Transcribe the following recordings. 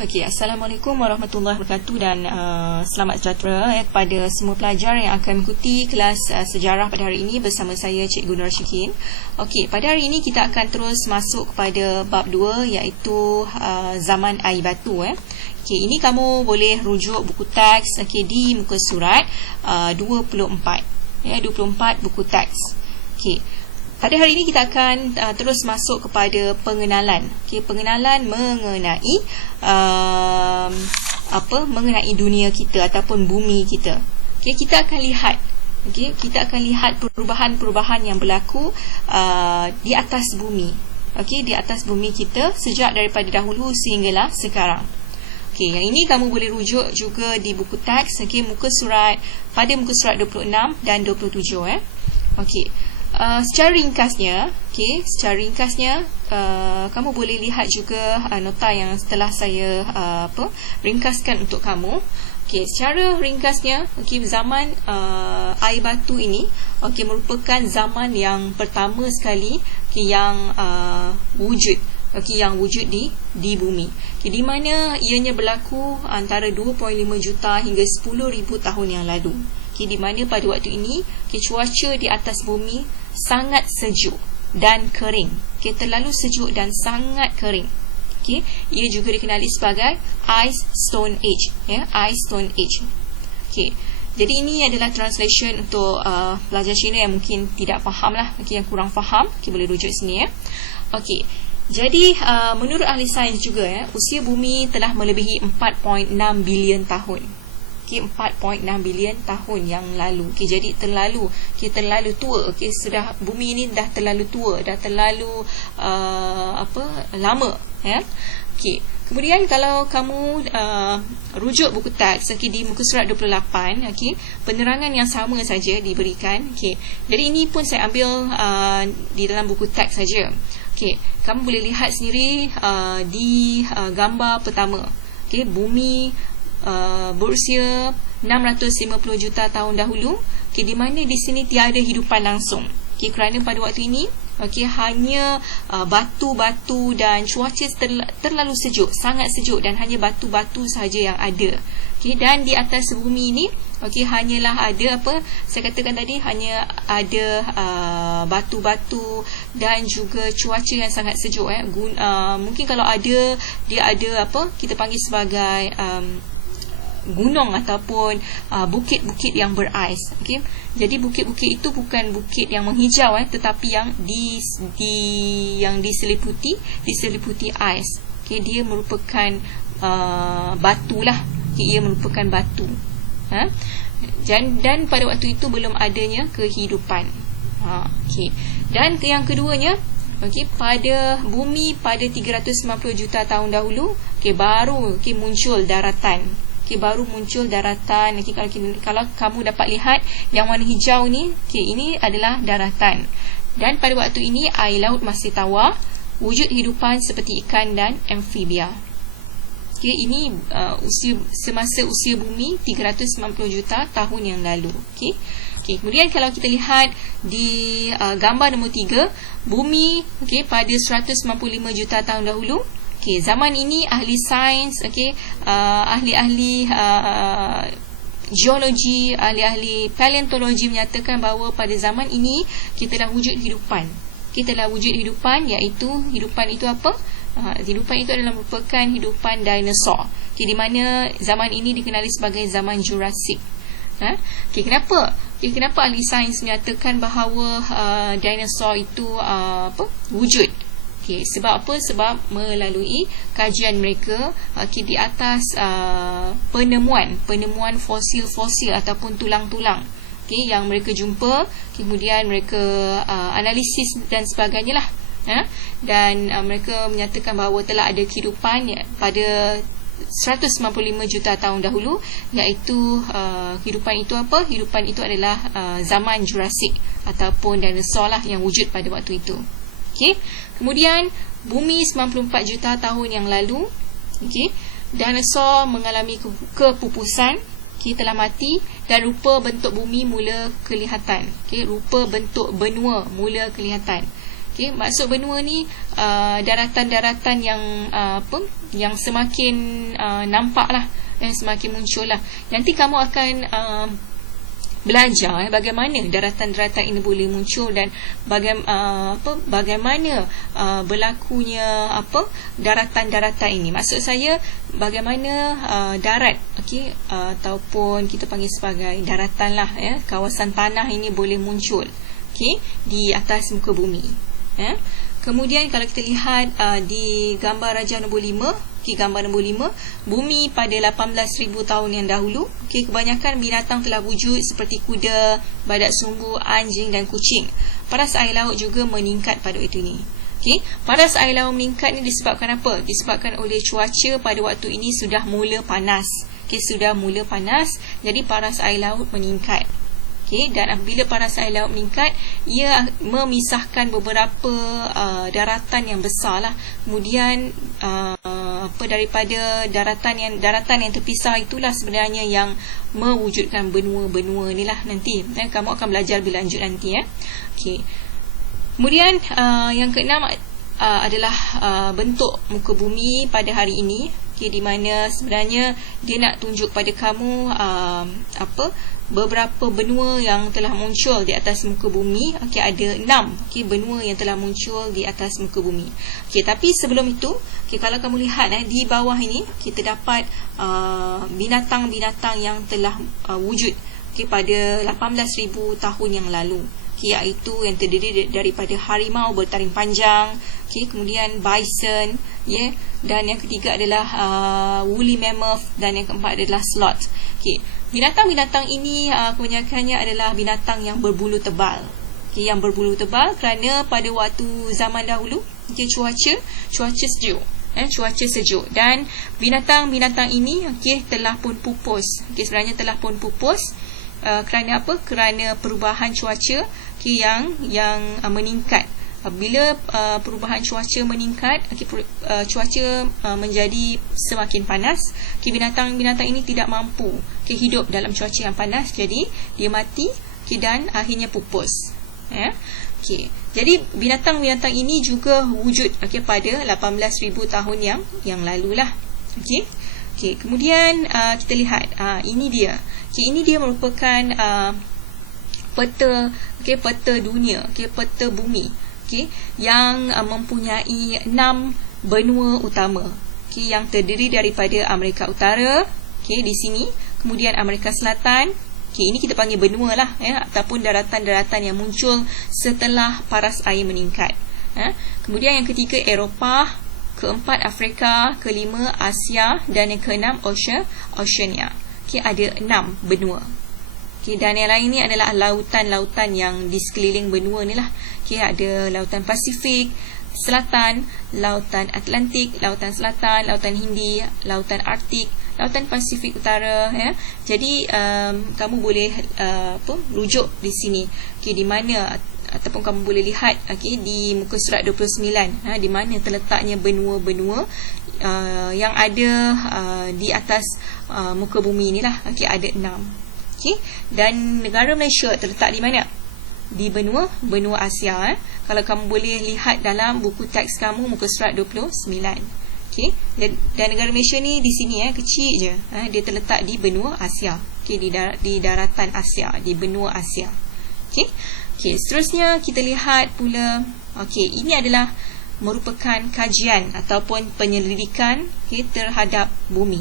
Okey, Assalamualaikum warahmatullahi wabarakatuh dan selamat sejahtera kepada semua pelajar yang akan mengikuti kelas sejarah pada hari ini bersama saya Cikgu Nur Syikin. Okey, pada hari ini kita akan terus masuk kepada bab 2 iaitu zaman air batu. Okey, ini kamu boleh rujuk buku teks di muka surat 24. 24 buku teks. Okey. Pada hari ini kita akan terus masuk kepada pengenalan. Okey, pengenalan mengenai mengenai dunia kita ataupun bumi kita. Okey, kita akan lihat perubahan-perubahan yang berlaku di atas bumi. Okey, di atas bumi kita sejak daripada dahulu sehinggalah sekarang. Okey, yang ini kamu boleh rujuk juga di buku teks muka surat 26 dan 27 Okey. Secara ringkasnya, kamu boleh lihat juga nota yang setelah saya ringkaskan untuk kamu. Okey, secara ringkasnya, zaman air batu ini merupakan zaman yang pertama sekali yang wujud di bumi. Di mana ianya berlaku antara 2.5 juta hingga 10,000 tahun yang lalu. Di mana pada waktu ini cuaca di atas bumi sangat sejuk dan kering. Terlalu sejuk dan sangat kering. Ia juga dikenali sebagai Ice Stone Age. Ice Stone Age. Jadi ini adalah translation untuk pelajar Cina yang mungkin tidak faham lah, yang kurang faham, boleh rujuk sini Jadi menurut ahli sains juga usia bumi telah melebihi 4.6 bilion tahun. 4.6 bilion tahun yang lalu. Jadi terlalu tua. Sudah bumi ini dah terlalu tua, dah terlalu lama Kemudian kalau kamu rujuk buku teks di muka surat 28, penerangan yang sama saja diberikan. Jadi ini pun saya ambil di dalam buku teks saja. Kamu boleh lihat sendiri di gambar pertama. Bumi berusia 650 juta tahun dahulu, di mana di sini tiada hidupan langsung. Kerana pada waktu ini hanya batu-batu dan cuaca terlalu sejuk, sangat sejuk, dan hanya batu-batu sahaja yang ada. Dan di atas bumi ini hanyalah ada saya katakan tadi, hanya ada batu-batu dan juga cuaca yang sangat sejuk. Mungkin kalau ada, dia ada kita panggil sebagai gunung ataupun bukit-bukit yang berais. Jadi bukit-bukit itu bukan bukit yang menghijau tetapi yang diseliputi ais. Dia merupakan batu lah. Ia merupakan batu. Dan pada waktu itu belum adanya kehidupan. Dan yang keduanya, pada bumi pada 390 juta tahun dahulu, baru muncul daratan. Baru muncul daratan. Kalau kamu dapat lihat yang warna hijau ni, ini adalah daratan. Dan pada waktu ini air laut masih tawar, wujud hidupan seperti ikan dan amfibia. Ini semasa usia bumi 390 juta tahun yang lalu. Kemudian kalau kita lihat di gambar nombor 3, bumi pada 195 juta tahun dahulu. Zaman ini ahli sains, ahli-ahli geologi, ahli-ahli paleontologi menyatakan bahawa pada zaman ini kita dah wujud hidupan. Iaitu hidupan itu apa? Hidupan itu adalah merupakan hidupan dinosaur. Di mana zaman ini dikenali sebagai zaman Jurassic. Kenapa ahli sains menyatakan bahawa dinosaur itu wujud? Sebab apa? Sebab melalui kajian mereka di atas penemuan fosil-fosil ataupun tulang-tulang yang mereka jumpa, kemudian mereka analisis dan sebagainya lah. Dan mereka menyatakan bahawa telah ada kehidupan pada 195 juta tahun dahulu, iaitu kehidupan itu apa? Kehidupan itu adalah zaman Jurassic ataupun dinosaur lah yang wujud pada waktu itu. Kemudian bumi 94 juta tahun yang lalu, dinosaur mengalami kepupusan, telah mati, dan rupa bentuk bumi mula kelihatan. Rupa bentuk benua mula kelihatan. Okey, maksud benua ni daratan-daratan yang yang semakin nampaklah, yang semakin muncul lah. Nanti kamu akan belajar bagaimana daratan-daratan ini boleh muncul dan bagaimana berlakunya daratan-daratan ini. Maksud saya bagaimana darat, okey, ataupun kita panggil sebagai daratan lah, ya, kawasan tanah ini boleh muncul, okey, di atas muka bumi, ya. Kemudian kalau kita lihat di gambar Raja nombor 5, gambar nombor 5, bumi pada 18,000 tahun yang dahulu, kebanyakan binatang telah wujud seperti kuda, badak sumbu, anjing dan kucing. Paras air laut juga meningkat pada waktu ini. Paras air laut meningkat ni disebabkan apa? Disebabkan oleh cuaca pada waktu ini sudah mula panas. Sudah mula panas, jadi paras air laut meningkat. Dan apabila paras air laut meningkat, ia memisahkan beberapa daratan yang besar lah. Kemudian daripada daratan yang terpisah itulah sebenarnya yang mewujudkan benua-benua ni lah nanti. Kamu akan belajar lebih lanjut nanti, ya. Kemudian yang keenam adalah bentuk muka bumi pada hari ini, di mana sebenarnya dia nak tunjuk pada kamu beberapa benua yang telah muncul di atas muka bumi. Ada 6 benua yang telah muncul di atas muka bumi. Tapi sebelum itu, kalau kamu lihat di bawah ini, kita dapat binatang-binatang yang telah wujud pada 18,000 tahun yang lalu, iaitu yang terdiri daripada harimau bertaring panjang, kemudian bison, dan yang ketiga adalah woolly mammoth, dan yang keempat adalah sloth. Binatang-binatang ini kebanyakannya adalah binatang yang berbulu tebal. Yang berbulu tebal kerana pada waktu zaman dahulu, cuaca sejuk. Cuaca sejuk, dan binatang-binatang ini telah pun pupus. Sebenarnya telah pun pupus kerana apa? Kerana perubahan cuaca yang meningkat. Bila perubahan cuaca meningkat, cuaca menjadi semakin panas, binatang-binatang ini tidak mampu hidup dalam cuaca yang panas, jadi dia mati dan akhirnya pupus. Jadi binatang-binatang ini juga wujud pada 18,000 tahun yang lalu lah. Kemudian kita lihat ini dia. Ini dia merupakan peta dunia, peta bumi, yang mempunyai 6 benua utama, yang terdiri daripada Amerika Utara, di sini, kemudian Amerika Selatan, ini kita panggil benua lah, ataupun daratan-daratan yang muncul setelah paras air meningkat. Kemudian yang ketiga Eropah, keempat Afrika, kelima Asia, dan yang keenam Oceania. Ada 6 benua. Dan yang lain ni adalah lautan-lautan yang di sekeliling benua ni lah. Ada lautan Pasifik Selatan, lautan Atlantik, lautan Selatan, lautan Hindi, lautan Arktik, lautan Pasifik Utara, Jadi kamu boleh rujuk di sini, di mana, ataupun kamu boleh lihat di muka surat 29, di mana terletaknya benua-benua yang ada di atas muka bumi ni lah. Ada 6. Dan negara Malaysia terletak di mana? Di benua Asia. Kalau kamu boleh lihat dalam buku teks kamu, muka surat 29. Dan negara Malaysia ni di sini, kecil je. Dia terletak di benua Asia, di daratan Asia, di benua Asia. Seterusnya kita lihat pula, ini adalah merupakan kajian ataupun penyelidikan terhadap bumi.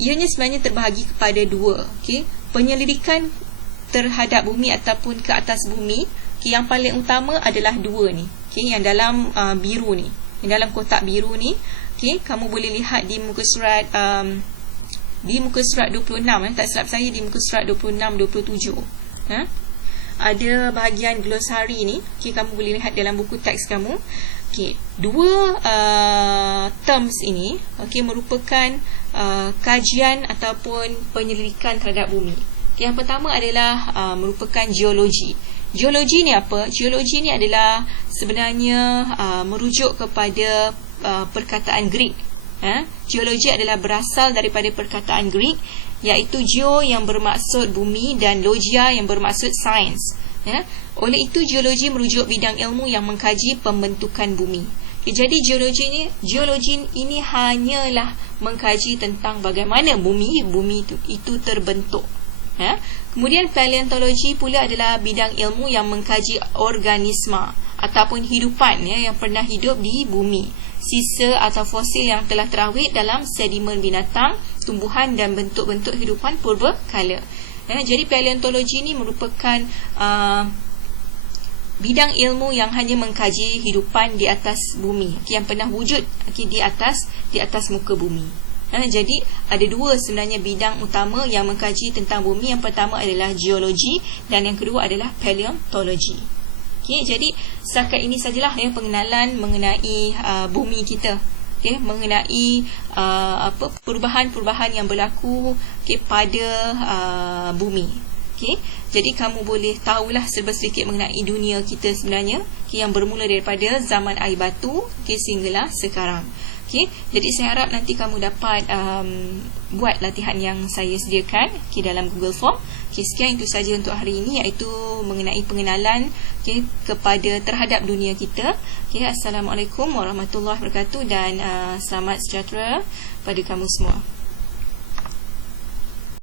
Ianya sebenarnya terbahagi kepada 2. Penyelidikan terhadap bumi ataupun ke atas bumi, yang paling utama adalah 2 ni, yang dalam biru ni, yang dalam kotak biru ni. Kamu boleh lihat di muka surat 26, tak silap saya di muka surat 26-27. Ada bahagian glosari ni, kamu boleh lihat dalam buku teks kamu. 2 terms ini merupakan kajian ataupun penyelidikan terhadap bumi. Yang pertama adalah merupakan geologi. Geologi ni apa? Geologi ni adalah sebenarnya merujuk kepada perkataan Greek. Geologi adalah berasal daripada perkataan Greek, iaitu geo yang bermaksud bumi dan logia yang bermaksud sains. Ya. Oleh itu geologi merujuk bidang ilmu yang mengkaji pembentukan bumi. Jadi geologi ini hanyalah mengkaji tentang bagaimana bumi itu terbentuk. Ya. Kemudian paleontologi pula adalah bidang ilmu yang mengkaji organisma ataupun hidupan yang pernah hidup di bumi, sisa atau fosil yang telah terawet dalam sedimen binatang, tumbuhan dan bentuk-bentuk hidupan purba kala. Jadi paleontologi ini merupakan bidang ilmu yang hanya mengkaji hidupan di atas bumi, yang pernah wujud di atas muka bumi. Jadi ada dua sebenarnya bidang utama yang mengkaji tentang bumi. Yang pertama adalah geologi dan yang kedua adalah paleontologi. Jadi setakat ini sajalah pengenalan mengenai bumi kita. Mengenai perubahan-perubahan yang berlaku pada bumi. Jadi kamu boleh tahulah serba sedikit mengenai dunia kita sebenarnya, yang bermula daripada zaman air batu sehinggalah sekarang. Jadi saya harap nanti kamu dapat buat latihan yang saya sediakan dalam Google Form. Sekian itu saja untuk hari ini, iaitu mengenai pengenalan kepada terhadap dunia kita. Assalamualaikum warahmatullahi wabarakatuh dan selamat sejahtera pada kamu semua.